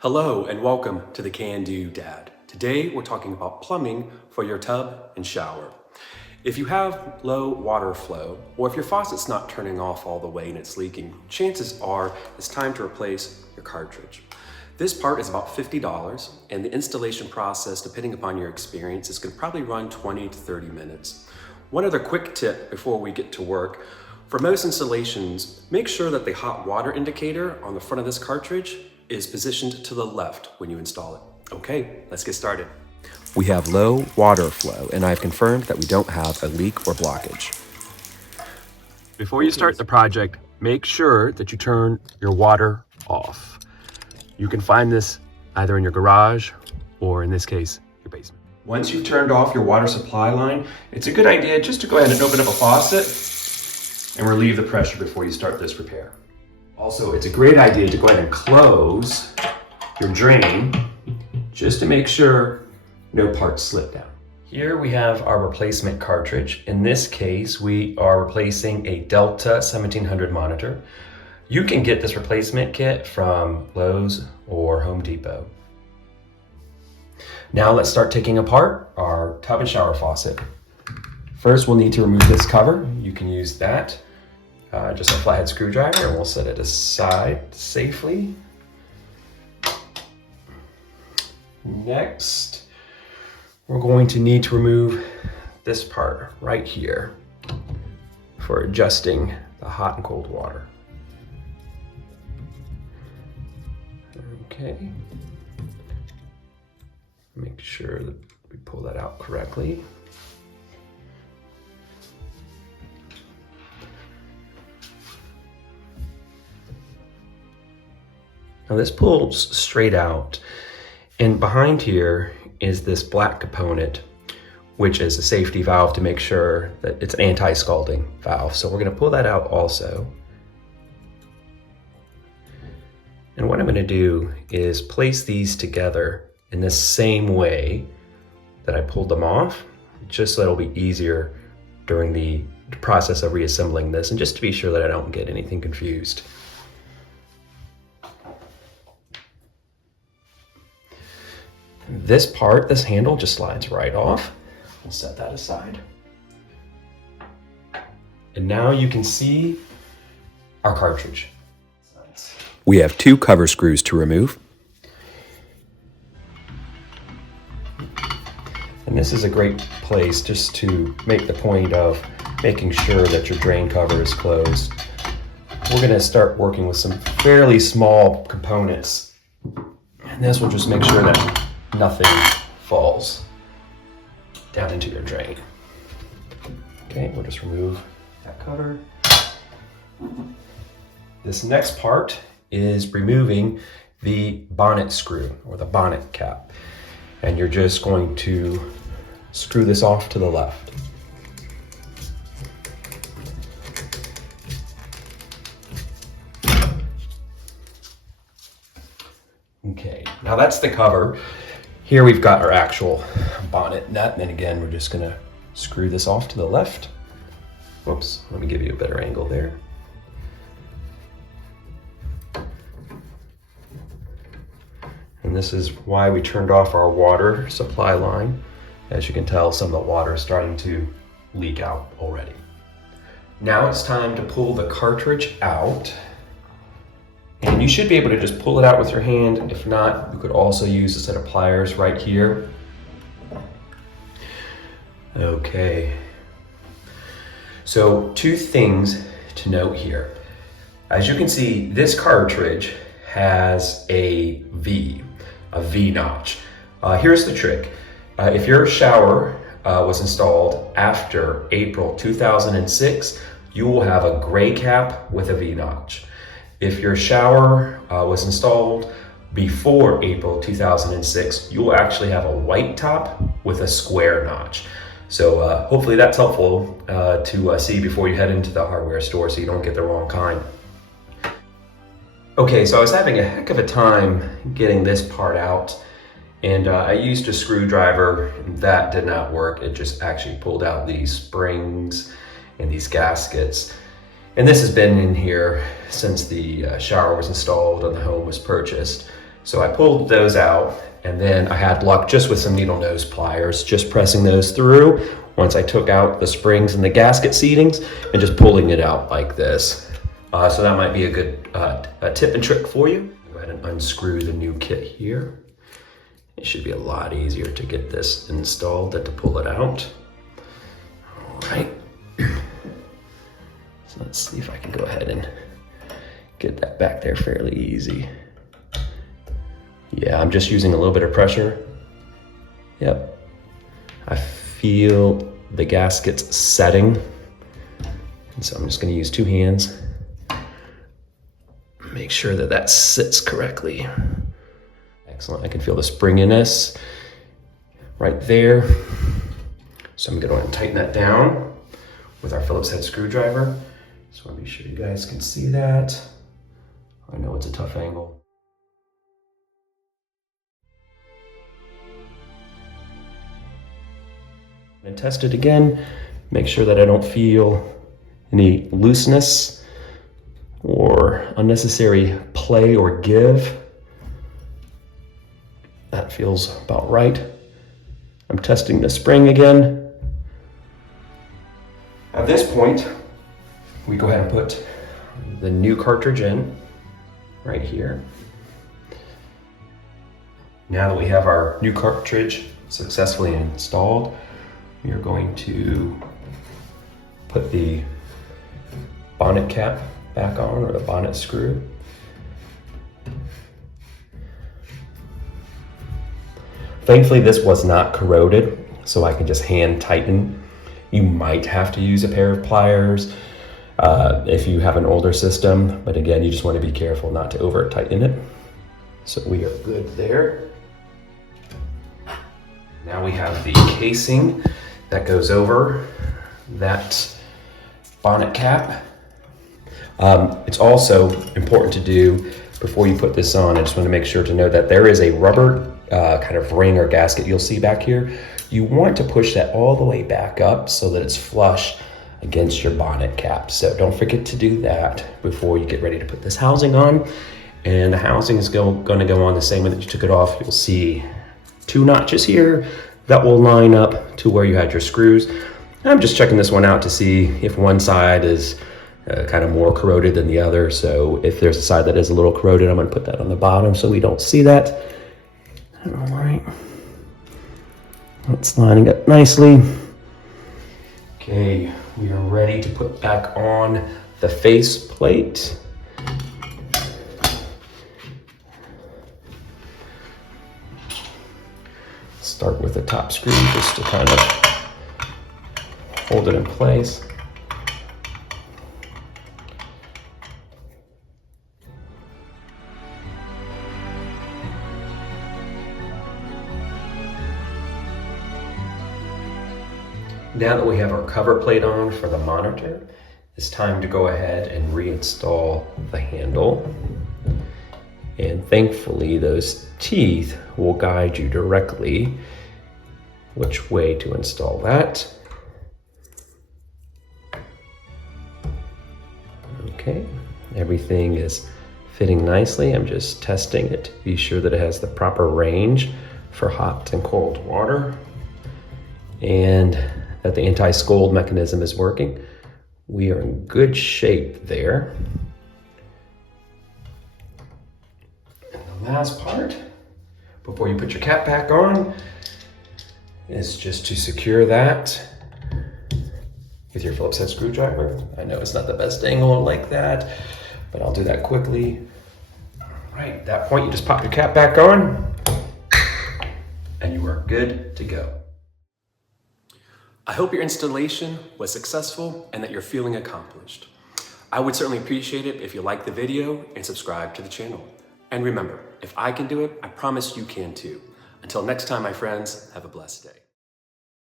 Hello and welcome to the Can Do Dad. Today we're talking about plumbing for your tub and shower. If you have low water flow, or if your faucet's not turning off all the way and it's leaking, chances are it's time to replace your cartridge. This part is about $50, and the installation process, depending upon your experience, is going to probably run 20 to 30 minutes. One other quick tip before we get to work: for most installations, make sure that the hot water indicator on the front of this cartridge is positioned to the left when you install it. Okay, let's get started. We have low water flow, and I've confirmed that we don't have a leak or blockage. Before you start the project, make sure that you turn your water off. You can find this either in your garage or, in this case, your basement. Once you've turned off your water supply line, it's a good idea just to go ahead and open up a faucet and relieve the pressure before you start this repair. Also, it's a great idea to go ahead and close your drain just to make sure no parts slip down. Here we have our replacement cartridge. In this case, we are replacing a Delta 1700 monitor. You can get this replacement kit from Lowe's or Home Depot. Now let's start taking apart our tub and shower faucet. First, we'll need to remove this cover. You can use that. Just a flathead screwdriver, and we'll set it aside safely. Next, we're going to need to remove this part right here for adjusting the hot and cold water. Okay. Make sure that we pull that out correctly. Now this pulls straight out, and behind here is this black component, which is a safety valve to make sure that it's an anti-scalding valve. So we're going to pull that out also. And what I'm going to do is place these together in the same way that I pulled them off, just so it'll be easier during the process of reassembling this, and just to be sure that I don't get anything confused. This part, this handle, just slides right off. We'll set that aside. And now you can see our cartridge. We have 2 cover screws to remove. And this is a great place just to make the point of making sure that your drain cover is closed. We're going to start working with some fairly small components. And this will just make sure that nothing falls down into your drain. Okay, we'll just remove that cover. This next part is removing the bonnet screw, or the bonnet cap. And you're just going to screw this off to the left. Okay, now that's the cover. Here we've got our actual bonnet nut, and then again, we're just gonna screw this off to the left. Whoops, let me give you a better angle there. And this is why we turned off our water supply line. As you can tell, some of the water is starting to leak out already. Now it's time to pull the cartridge out. And you should be able to just pull it out with your hand. If not, you could also use a set of pliers right here. Okay. So 2 things to note here. As you can see, this cartridge has a V notch. Here's the trick. If your shower was installed after April 2006, you will have a gray cap with a V notch. If your shower was installed before April 2006, you will actually have a white top with a square notch. So hopefully that's helpful to see before you head into the hardware store so you don't get the wrong kind. Okay, so I was having a heck of a time getting this part out, and I used a screwdriver, and that did not work. It just actually pulled out these springs and these gaskets. And this has been in here since the shower was installed and the home was purchased. So I pulled those out, and then I had luck just with some needle nose pliers, just pressing those through once I took out the springs and the gasket seatings and just pulling it out like this. So that might be a good tip and trick for you. Go ahead and unscrew the new kit here. It should be a lot easier to get this installed than to pull it out. All right. So let's see if I can go ahead and get that back there fairly easy. Yeah, I'm just using a little bit of pressure. Yep. I feel the gaskets setting. And so I'm just gonna use 2 hands. Make sure that that sits correctly. Excellent, I can feel the springiness right there. So I'm gonna go ahead and tighten that down with our Phillips head screwdriver. Just wanna be sure you guys can see that. I know it's a tough angle. And test it again, make sure that I don't feel any looseness or unnecessary play or give. That feels about right. I'm testing the spring again. At this point, we go ahead and put the new cartridge in right here. Now that we have our new cartridge successfully installed, we are going to put the bonnet cap back on, or the bonnet screw. Thankfully, this was not corroded, so I can just hand tighten. You might have to use a pair of pliers if you have an older system, but again, you just want to be careful not to over tighten it. So we are good there. Now we have the casing that goes over that bonnet cap. It's also important to do before you put this on. I just want to make sure to know that there is a rubber kind of ring or gasket you'll see back here. You want to push that all the way back up so that it's flush against your bonnet cap. So don't forget to do that before you get ready to put this housing on. And the housing is going to go on the same way that you took it off. You'll see 2 notches here that will line up to where you had your screws. I'm just checking this one out to see if one side is kind of more corroded than the other. So if there's a side that is a little corroded, I'm gonna put that on the bottom so we don't see that. All right, it's lining up nicely. Okay, we are ready to put back on the face plate. Start with the top screw just to kind of hold it in place. Now that we have our cover plate on for the monitor, it's time to go ahead and reinstall the handle. And thankfully, those teeth will guide you directly which way to install that. Okay, everything is fitting nicely. I'm just testing it to be sure that it has the proper range for hot and cold water and that the anti-scald mechanism is working. We are in good shape there. And the last part, before you put your cap back on, is just to secure that with your Phillips head screwdriver. I know it's not the best angle like that, but I'll do that quickly. All right, at that point, you just pop your cap back on and you are good to go. I hope your installation was successful and that you're feeling accomplished. I would certainly appreciate it if you like the video and subscribe to the channel. And remember, if I can do it, I promise you can too. Until next time, my friends, have a blessed day.